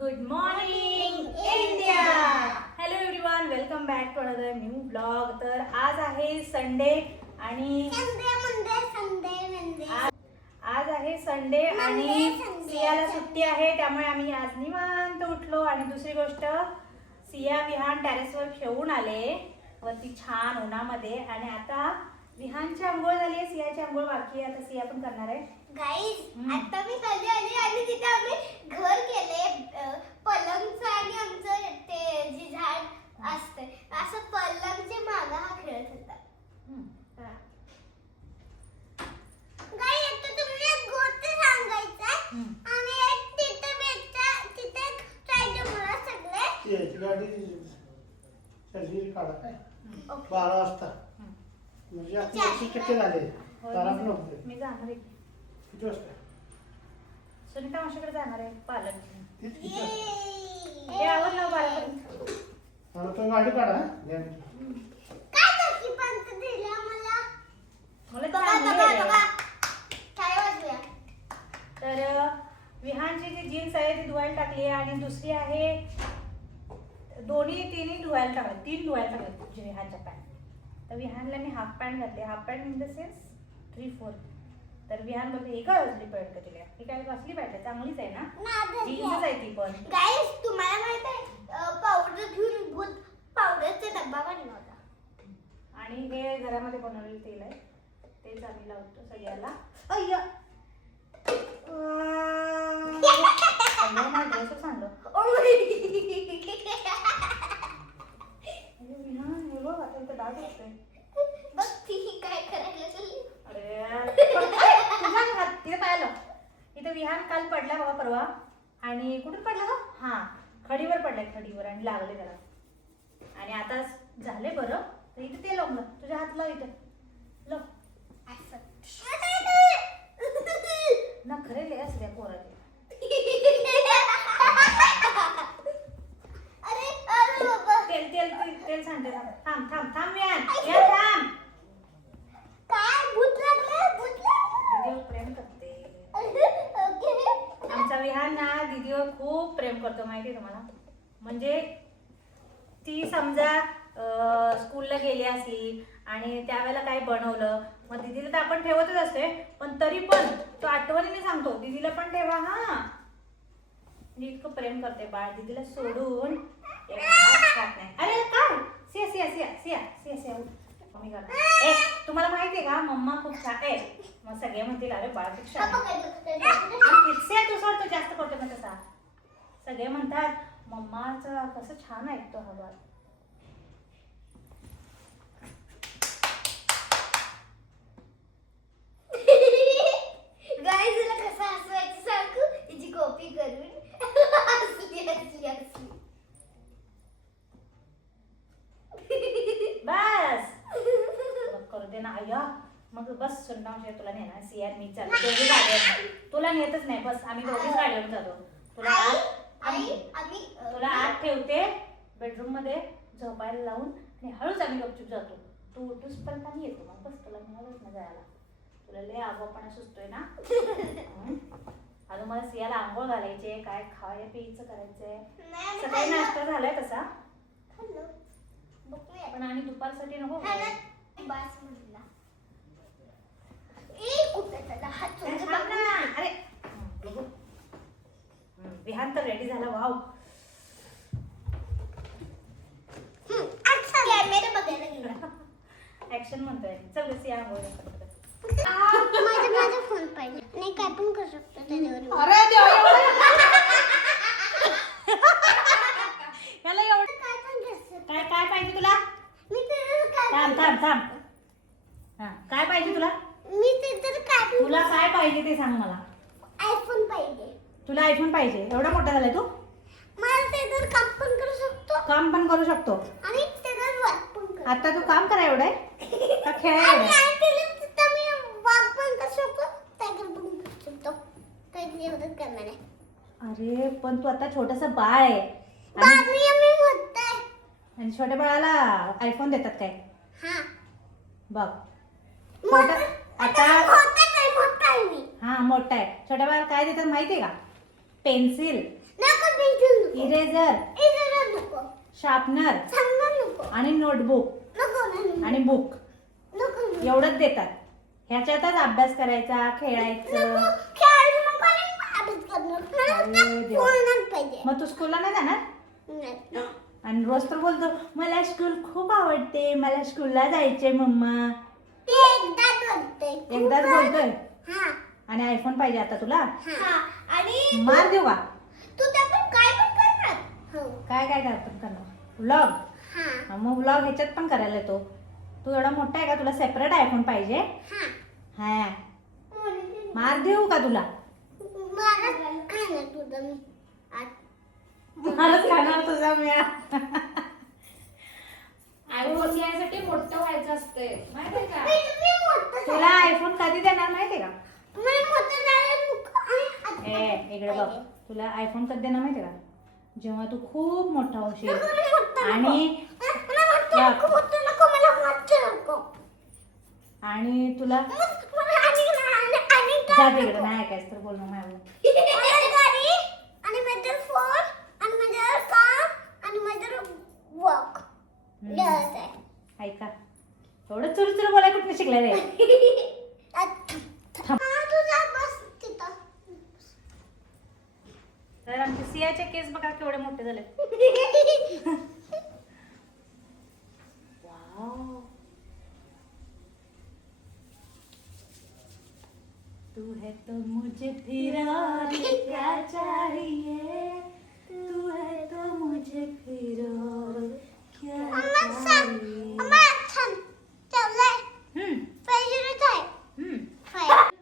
Good morning India. Hello everyone, welcome back to another new vlog. तर आज आहे Sunday आणि आज आहे संडे आणि सियाला सुट्टी आहे, त्यामुळे आम्ही आज निवांत उठलो. आणि दुसरी गोष्ट, सिया विहान टेरेसवर खेळून आले वरती छान उन्हामध्ये. आणि आता विहानची अंघोळ झाली आहे, सियाची अंघोळ बाकी आहे. आता सिया पण करणार आहे. गाईज आता मी खाली आली आणि तिथे आम्ही घर केले पलंगचं आणि आमचं ते जे झाड असते असं पलंगचे मागं हा खेळत होता. गाई आता तुम्ही एक गोष्ट सांगायचं आणि एक तिथे भेटता तिथे जायचं मला सगळे याची गाडी सर्जरी काढा काय 12 वाजता म्हणजे आता 100% झाले. ताराच नव्हते. मी जाणार आहे. किती वाजता? सुनीता मावशीकडे जाणार आहे पालक. तीच किती वाजता? हे आवडलं पालक. मला तो गाडी काढा काय नक्की पंत दिला मला मला बघा चांगली बघा आहे. बघा काय वाजल्या. तर विहानची जी जीन्स आहे ती धुवायला टाकली आहे आणि दुसरी आहे तिन्ही धुवायला टाकले. 3 धुवायला टाकले तुझ्या विहानच्या पॅन्ट. तर विहानला मी हाफ पॅन्ट घातली. Half pant in the sense 3/4. तर विहान बोलते ही काय असली पॅन्ट का तुला? ही काय असली पॅन्ट आहे? चांगलीच आहे ना, जीन्सच आहे ती पण. गाईस तुम्हाला माहित आहे पावडर घेऊन भूत पावडरचा डब्बा बनला होता. आणि हे घरामध्ये बनवलेलं तेल आहे, तेच आम्ही लावतो सगळ्याला. अय्या ड्रेसच आणलं. विहान हे बघ आता इथं डाग असते. बघ ती काय करायला लागली. अरे तुझा हात तिथे पाहिलं. इथे विहान काल पडला बघा परवा. आणि कुठून पडला ग? हा खडीवर पडलाय, खडीवर, आणि लागले त्याला. आणि आता झाले बरं. तर इथे ते लावलं, तुझ्या हात लाव इथे लाव ना. खरे लय असल्या पोराचे. अरे अरे बाबा तेल तेल तेल तेल सांडते. थांब थांब थांब विहान, विहान थांब. काय भूत लागलं भूत लागलं. दीदीवर प्रेम करते. ओके आमचा विहान ना दीदीवर खूप प्रेम करतो, माहिती आहे तुम्हाला. म्हणजे ती समजा स्कूलला गेली असली आणि त्यावेळेला काही बनवलं, मग दीदीला तर आपण ठेवतच असतोय, पण तरी पण तो आठवणीने सांगतो दीदीला पण ठेवा हा. मी इतकं प्रेम करते बाळ, दीदीला सोडून एक घास खात नाही. अरे काय सिया सिया सिया सिया सिया सिया मम्मी करते. तुम्हाला माहिती आहे का मम्मा खूप छान आहे. मग सगळे म्हणतील अरे बाळ खूप छान आहे. तू सोडतो जास्त करतो मग तसा. सगळे म्हणतात मम्माचं कसं छान ऐकतो हा बाळ. गाईस तुला कसं हसवायचं सांगू तिची कॉपी करून. हसली हसली हसली. बस करू दे ना अय्या. मग बस सुनता तुला नेणार सियार मी चालतो. दोघी गाडीवर तुला नेतच नाही, बस आम्ही दोघीच गाडीवर जातो. तुला तुला आत ठेवते बेडरूम मध्ये झोपायला लावून आणि हळूच आम्ही गपचूप जातो. तू उठूसपर्यंत आम्ही येतो. मग बस तुला मिळालंच ना जायला. तुला लय आगाऊपणा सुचतोय ना. अजून मला सियाला आंघोळ घालायचे, काय खायला प्यायचं करायचंय. सकाळी नाश्ता झालाय तसा, पण आणि दुपारसाठी नको. अरे विहान तर रेडी झाला. वाव ऍक्शन म्हणतोय. चल बस या आंघोळ. माझा फोन पाहिजे नाही काय पण करू शकतो त्याच्यावर. अरे देवा याला एवढं काय पण करू काय काय पाहिजे तुला? मी तर काय थांब थांब थांब. हा काय पाहिजे तुला? मी तर काय तुला काय पाहिजे ते सांग मला. आयफोन पाहिजे. तुला आयफोन पाहिजे? एवढा मोठा झालाय तू? मला ते तर काम पण करू शकतो काम पण करू शकतो. आणि त्याच्यात वर्क पण करू. आता तू काम करा एवढं का खेळा आणि एवढं? तिथं मी वर्क पण करू शकतो त्याच्यात पण करू शकतो. काही एवढं करणार नाही. अरे पण तू आता छोटंसं बाळ आहे बाबी मी म्हणते. आणि छोट्या बाळाला आयफोन देतात काय? हां बघ छोटा आता मोठा आहे मी. हा मोठा आहे. छोट्या बाळाला काय देतात माहितीये का? पेन्सिल. नको पेन्सिल इरेझर, इरेजर नको, शार्पनर सांगणार नको, आणि नोटबुक नको नको, आणि बुक नको नको. एवढंच देतात. ह्याच्यातच अभ्यास करायचा, खेळायचं. नको, खेळायला नको आणि अभ्यास करणार. मला अरे फक्त देवा. फोनच पाहिजे. मग तू स्कूलला नाही जाणार? नाही. आणि रोज तर बोलतो मला स्कूल खूप आवडते, मला स्कूलला जायचंय मम्मा. ते एकदाच बोलते. एकदाच बोलतोय. हा आणि आयफोन पाहिजे आता तुला? हा. आणि मार देऊ का? तू त्यातून काय पण करणार. हो. काय काय करणार? व्लॉग. हा मग व्लॉग ह्याच्यात पण करायला येतो. तू एवढा मोठा आहे का, तुला सेपरेट आयफोन पाहिजे? हा. हा. मार देऊ का तुला? मला खाणार तुझं मी. मारच खाणार तुझा मी. आयफोन घ्यायसाठी मोठं व्हायचं असते माहितीये का? मी मोठं तुला आयफोन कधी देणार माहितीये का? मी मोठं झालं नको आणि इकडे बघ, तुला आयफोन कधी देणार माहितीये का? जेव्हा तू खूप मोठा होशील आणि आणि आणि तुला जा तिकडे, नाही ऐकायचं तर बोल. मग माझ्यावर. ऐका, एवढं चुरू बोलाय कुठे शिकले रे? तर आमचे सियाचे केस बघा केवढे मोठे झाले. वाव. तू है तो मुझे फिर और क्या चाहिए, तू है तो मुझे फिर और क्या चाहिए.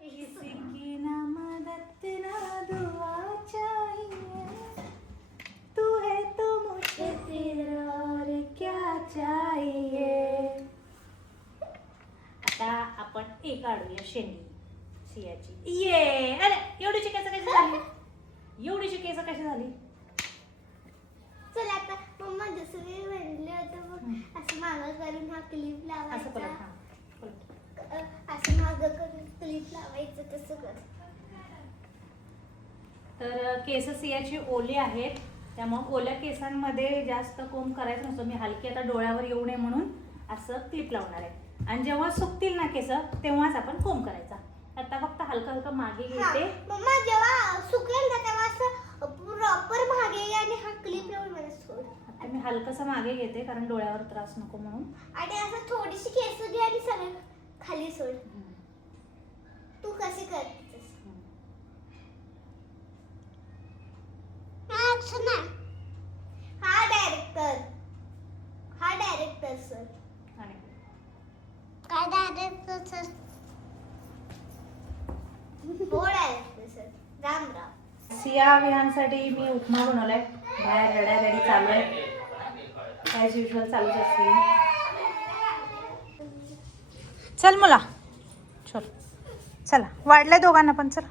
किसी की ना मदद ना दुआ चाहिए, तू है तो मुझे फिर और क्या चाहिए. आता आपण एक काढूया शेंडी सियाची. ये अरे एवढीची केस कशी झाली? एवढीची केस कशी झाली? चल आता मम्मा दुसरी म्हणलं होतं बघ, असं मागं करून हा क्लिप असं परत. लावायचा. हा परत. असं मागं करून क्लिप लावायचं, तसं कर. तर केस सियाची ओली आहेत, त्यामुळे ओल्या केसांमध्ये जास्त कोंब करायचं नसतो. मी हलकी आता डोळ्यावर येऊ नये म्हणून असं क्लिप लावणार आहे. आणि जेव्हा सुकतील ना केस तेव्हाच आपण कोंब करायचा. आता फक्त हलका हलका मागे हा, घेते. मम्मा जेव्हा सुकेल ना तेव्हा असं प्रॉपर मागे ये आणि हा क्लिप लावून मला सोड. आता मी हलकसं मागे घेते कारण डोळ्यावर त्रास नको म्हणून. आणि असं थोडीशी केस घे आणि सगळं खाली सोड. तू कशी करतेस? हा डायरेक्टर सर. आणि काय डायरेक्टर सर? हो डायरेक्टर सर. राम राम. सिया विहानसाठी मी उपमा बनवलाय. बाहेर रेड्या रेडी चालू आहे. ॲज युजल चालूच असते. चल मुला, चल चला. वाढलंय दोघांना पण. चला.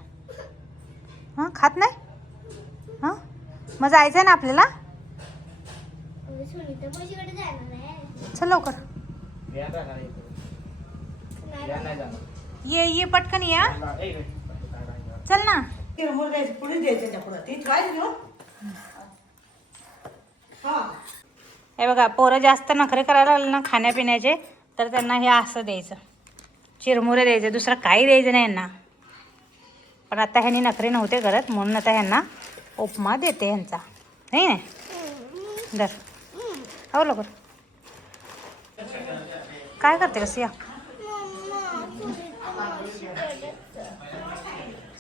हां खात नाही? हां मग जायचं आहे ना आपल्याला? सुनीता मावशीकडे जाणार आहे. चल लवकर ये पटकन या. चल ना. पुढे द्यायचं त्या पुढे ते काय हे बघा, पोरं जास्त नखरे करायला लागले ना खाण्यापिण्याचे तर त्यांना हे असं द्यायचं, चिरमुरे द्यायचे, दुसरं काही द्यायचं नाही यांना. पण आता ह्यांनी नखरे नव्हते करत म्हणून आता ह्यांना उपमा देते ह्यांचा. नाही नाही दर हो लवकर. काय करते का सिया?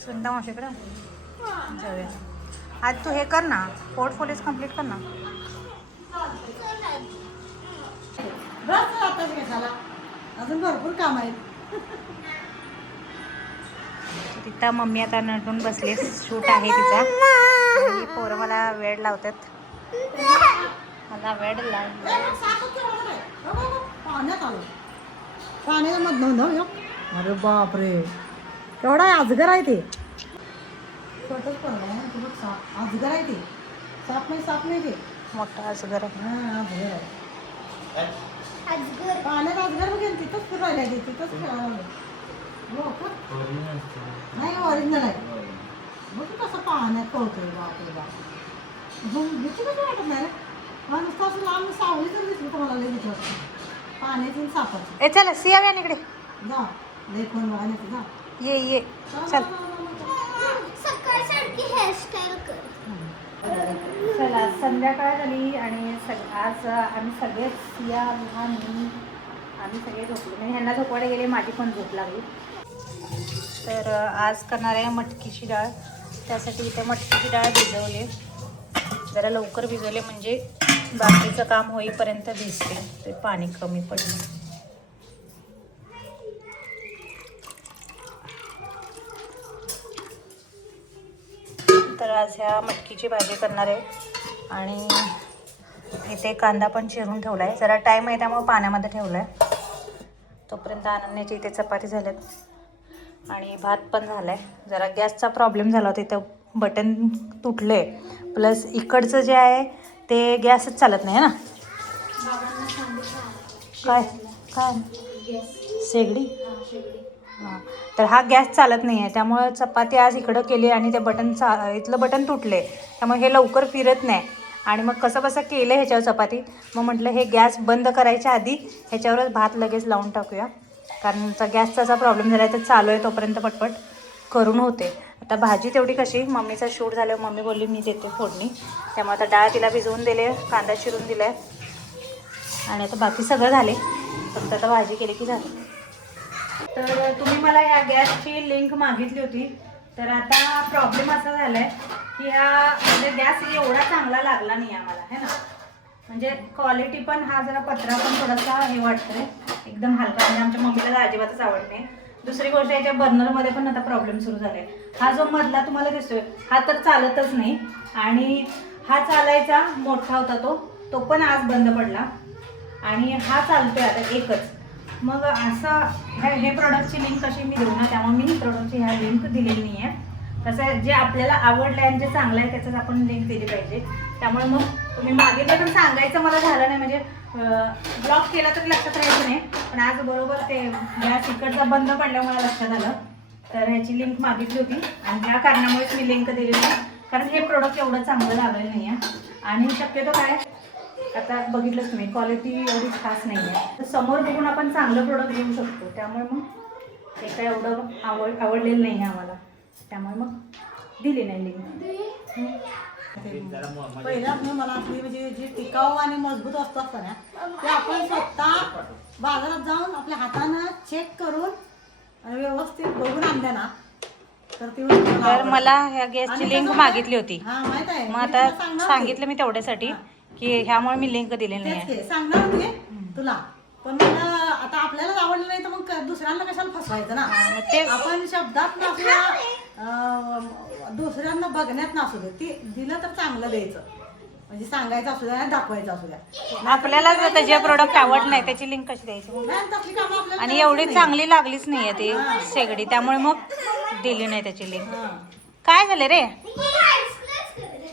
सुंदा मावशीकडं जाऊया. आज तू हे कर ना, पोर्टफोलिओज कम्प्लीट कर ना. अजून भरपूर काम आहे. तिथं मम्मी आता नटून बसले. शूट आहे तिचा. आणि पोरं मला वेड लावतात. मला वेड पाण्यात आलो. पाण्यामधून अरे बापरे केवढा अजगर आहे ते. छोटंच पण अजगर आहे ते. साप नाही ते. मोठा अजगर आहे. हा अजगर आहे. अजगर. पाण्यात अजगर बघेल तिथंच फिरून राहिला ते. तिथंच फिरायला नाही ओरिजिनल आहे. मग तू कसं पाण्यात कळतोय बापरे बाप. भीती कसं वाटत नाही रे? मला नुसतं असं लांब सावली तर दिसली तुम्हाला लई भीती वाटते. पाण्यातून सापाची. ए चला सिया व्या इकडे जा लई फोन बघा नाही जा. ये चल सकाळसारखी हेअरस्टाईल कर. चला संध्याकाळ झाली आणि आज आम्ही सगळेच सिया लहान मी आम्ही सगळे झोपलो म्हणजे ह्यांना झोपवायला गेले माझी पण झोप लागली. तर आज करणार आहे मटकीची डाळ. त्यासाठी इथे मटकीची डाळ भिजवली जरा लवकर भिजवले म्हणजे बाकीचं काम होईपर्यंत भिजते ते पाणी कमी पडलं. तर आज ह्या मटकीची भाजी करणार आहे आणि इथे कांदा पण चिरून ठेवला आहे. जरा टाईम आहे त्यामुळे पाण्यामध्ये ठेवला आहे. तोपर्यंत अनन्याची इथे चपाती झाल्यात आणि भात पण झाला आहे. जरा गॅसचा प्रॉब्लेम झाला होता. इथं बटन तुटलं आहे प्लस इकडचं जे आहे ते गॅसच चालत नाही आहे ना. काय काय शेगडी हां तर हा गॅस चालत नाही आहे त्यामुळं चपाती आज इकडं केली आणि ते इथलं बटन तुटले त्यामुळे हे लवकर फिरत नाही आणि मग कसं केलं ह्याच्यावर चपाती. मग म्हटलं हे गॅस बंद करायच्या आधी ह्याच्यावरच भात लगेच लावून टाकूया कारण गॅसचा असा प्रॉब्लेम झाला आहे तर चालू आहे तोपर्यंत पटपट करून होते. आता भाजी तेवढी कशी मम्मीचा शूट झाल्यावर मम्मी बोलली मी देते फोडणी त्यामुळे आता डाळ तिला भिजवून दिले कांदा चिरून दिला आहे आणि आता बाकी सगळं झाले फक्त आता भाजी केली की झाली. तर तुम्ही मला या गॅसची लिंक मागितली होती तर आता प्रॉब्लेम असा झाला आहे की हा म्हणजे गॅस एवढा चांगला लागला नाही आम्हाला है ना. म्हणजे क्वालिटी पण हा जरा पत्रा पण थोडासा हे वाटतोय एकदम हलका म्हणजे आमच्या मम्मीला अजिबातच आवडत नाही. दुसरी गोष्ट याच्या बर्नरमध्ये पण आता प्रॉब्लेम सुरू झाला आहे. हा जो मधला तुम्हाला दिसतोय हा तर चालतच नाही आणि हा चालायचा मोठा होता तो पण आज बंद पडला आणि हा चालतोय आता एकच. मग असं हे प्रोडक्टची लिंक कशी मी देऊ ना त्यामुळे मी प्रोडक्टची ह्या लिंक दिलेली नाही आहे. तसं जे आपल्याला आवडलं आहे आणि जे चांगलं आहे त्याच्याच आपण लिंक दिली पाहिजे. त्यामुळे मग तुम्ही मागितलं पण सांगायचं मला झालं नाही म्हणजे ब्लॉक केला तरी लक्षात राहायचं नाही पण आज बरोबर ते गॅस इकडचा बंद पडल्यावर मला लक्षात आलं तर ह्याची लिंक मागितली होती आणि त्या कारणामुळेच मी लिंक दिली होती कारण हे प्रोडक्ट एवढं चांगलं लागलेलं नाही आहे आणि शक्यतो काय आता बघितलंच तुम्ही क्वालिटी एवढी खास नाही आहे तर समोर बघून आपण चांगलं प्रोडक्ट घेऊ शकतो त्यामुळे मग हे काय एवढं आवडलेलं नाही आहे आम्हाला त्यामुळे मग दिली नाही लिंक. पहिला मला आपली म्हणजे जी टिकाऊ आणि मजबूत वस्तू असतात ना ते आपण स्वतः बाजारात जाऊन आपल्या हातानं चेक करून आणि व्यवस्थित बघून आणल्या ना तर ती तर मला ह्या गॅसची लिंक मागितली होती माहित आहे मग आता सांगितलं मी तेवढ्यासाठी की ह्यामुळे मी लिंक दिलेली नाही आहे. सांगणार होते तुला पण मला आता आपल्यालाच आवडलं नाही तर मग दुसऱ्यांना कशाला फसवायचं ना. ते आपण शब्दात दुसऱ्यांना बघण्यात नसू दे ती दिलं तर चांगलं द्यायचं म्हणजे सांगायचं असू द्या दाखवायचं असू द्या. आपल्याला जर जे प्रोडक्ट आवडलं नाही त्याची लिंक कशी द्यायची तसली कामं आपल्याला आणि एवढी चांगली लागलीच नाही आहे ती शेगडी त्यामुळे मग दिली नाही त्याची लिंक. काय झालं रे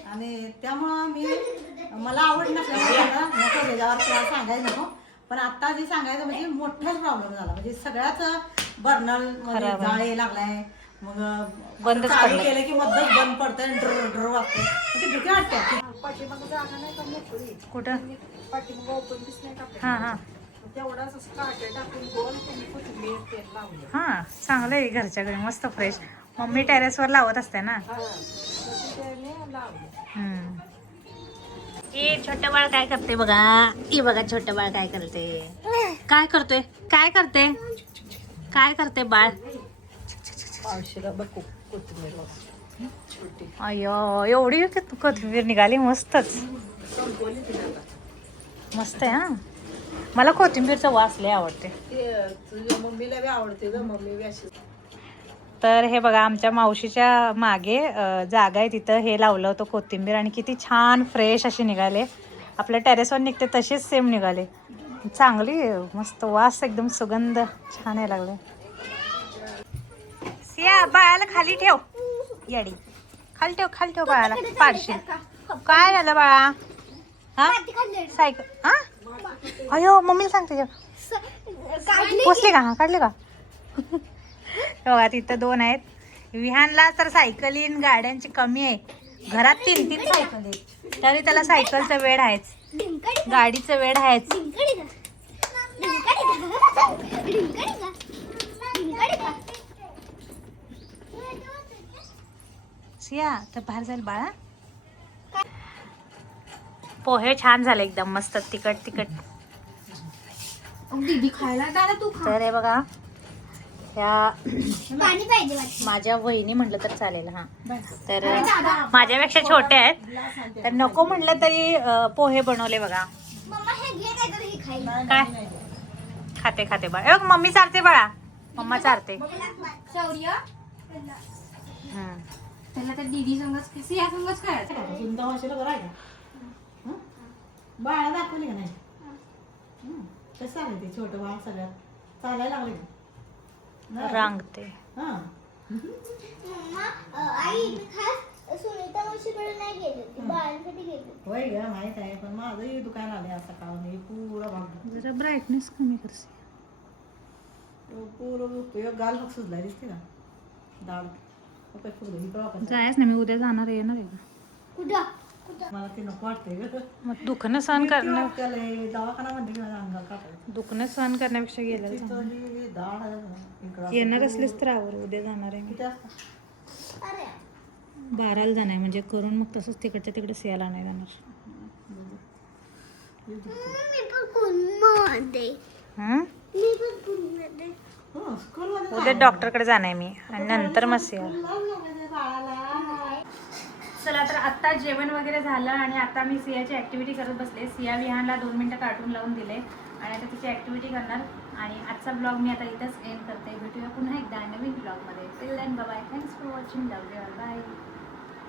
आणि त्यामुळं मला आवड नसल्यामुळे नको त्याच्यावर तुला सांगायचं नको पण आता जे सांगायचं म्हणजे मोठाच प्रॉब्लेम झाला म्हणजे सगळ्याच बर्नर मध्ये जाळे लागलाय मग बंद केलं की मध्येच बंद पडतंय ड्र वाजतंय ते भीती वाटते. पाठीमागं जागा नाही का मोकळी कुठं पाठीमागं ओपन पीस नाही का हां हां तेवढाच असं काटे टाकून गोल तुम्ही कोथिंबीर तेल लावलं हां चांगलं आहे घरच्या घरी मस्त फ्रेश. मम्मी टेरेसवर लावत असते ना. हे छोटं बाळ काय करते बघा हे बघा छोटं बाळ काय करते काय करतोय काय करते काय करते बाळ. अय्यो एवढी कोथिंबीर निघाली मस्तच मस्त आहे. हा मला कोथिंबीरचा वास लय आवडते. मम्मीला बी आवडते ग मम्मी बी अशी. तर हे बघा आमच्या मावशीच्या मागे जागा आहे तिथं हे लावलं होतं कोथिंबीर आणि किती छान फ्रेश अशी निघाले. आपल्या टेरेसवर निघते तशीच सेम निघाले चांगली मस्त वास एकदम सुगंध छान आहे लागले. सिया बाळाला खाली ठेव याडी खाली ठेव बाळाला पाडशील. काय झालं बाळा हा सायकल हा अयो मम्मीला सांगते पोचले का काढले का. बघा तिथं दोन आहेत. विहानला तर सायकलीन गाड्यांची कमी आहे घरात 3-3 सायकल आहेत तरी त्याला सायकलचा वेड आहेच, डिंकडी गाडीचं वेड आहेच. डिंकडी का डिंकडी का डिंकडी का सिया तर बाहेर जाईल बाळा. पोहे छान झाले एकदम मस्त तिखट तिखट. दीदी खायला दादा तू खा. तर हे बघा ह्या पाणी पाहिजे वाटतं. माझ्या वहिनी म्हटलं तर चालेल. हा तर दादा. माझ्यापेक्षा छोटे आहेत तर नको म्हटलं तरी पोहे बनवले बघा. मम्मा हे घे नाही तर हे खाईल. काय खाते खाते बाळा. मम्मी चालते बाळा, मम्मा चालते. शौर्य हम्म. त्याला तर दीदी संगच सिया संगच खायचं. सुंदर वाशीला बरं आहे का? हं? बाळा दाखवली का नाही? हं. कसं आहे ते छोटं बाळ सगळ्यात चालायला लागले का? नाही. रांगते. हं. मम्मा आई मी खास सुनीता मावशीकडे नाही गेली होती, बाळांसाठी गेली होती. होय ग माहित आहे, पण माझंही दुकान आले आता का हे पुरा भाग जरा ब्राईटनेस कमी करते. पुरं एक गाल मग सुजलाय दिसते का दाढ काय फुगलं ही बघा कसं. जायच ना मी उद्या जाणार आहे, येणार आहे का? कुठं कुठं मला ते नको वाटतंय ग. मग दुखणं सहन करणं, त्याला दवाखाना म्हणते की माझ्या अंगावर कापायचं दुखणं सहन करण्यापेक्षा गेलं तिथं ही दाढ इकडं येणार असलेच तर आवर. उद्या जाणार आहे मी. किती असतं? अरे 12ला जाणार आहे म्हणजे करून मग तसंच तिकडच्या तिकडे सियाला नाही जाणार. मी पण कुंमध्ये हं? मी पण कुंमध्ये हो स्कूलमध्ये उद्या डॉक्टरकडे जाणार आहे मी आणि नंतर मग सिया. चला तर आत्ता जेवण वगैरे झालं आणि आता मी सियाची ॲक्टिव्हिटी करत बसले. सिया विहानला 2 मिनटं कार्टून लावून दिले आणि आता तिची ॲक्टिव्हिटी करणार. आणि आजचा ब्लॉग मी आता इथंच एंड करते. भेटूया पुन्हा एकदा नवीन ब्लॉगमध्ये. Till then bye. Thanks for watching. Love you all. Bye.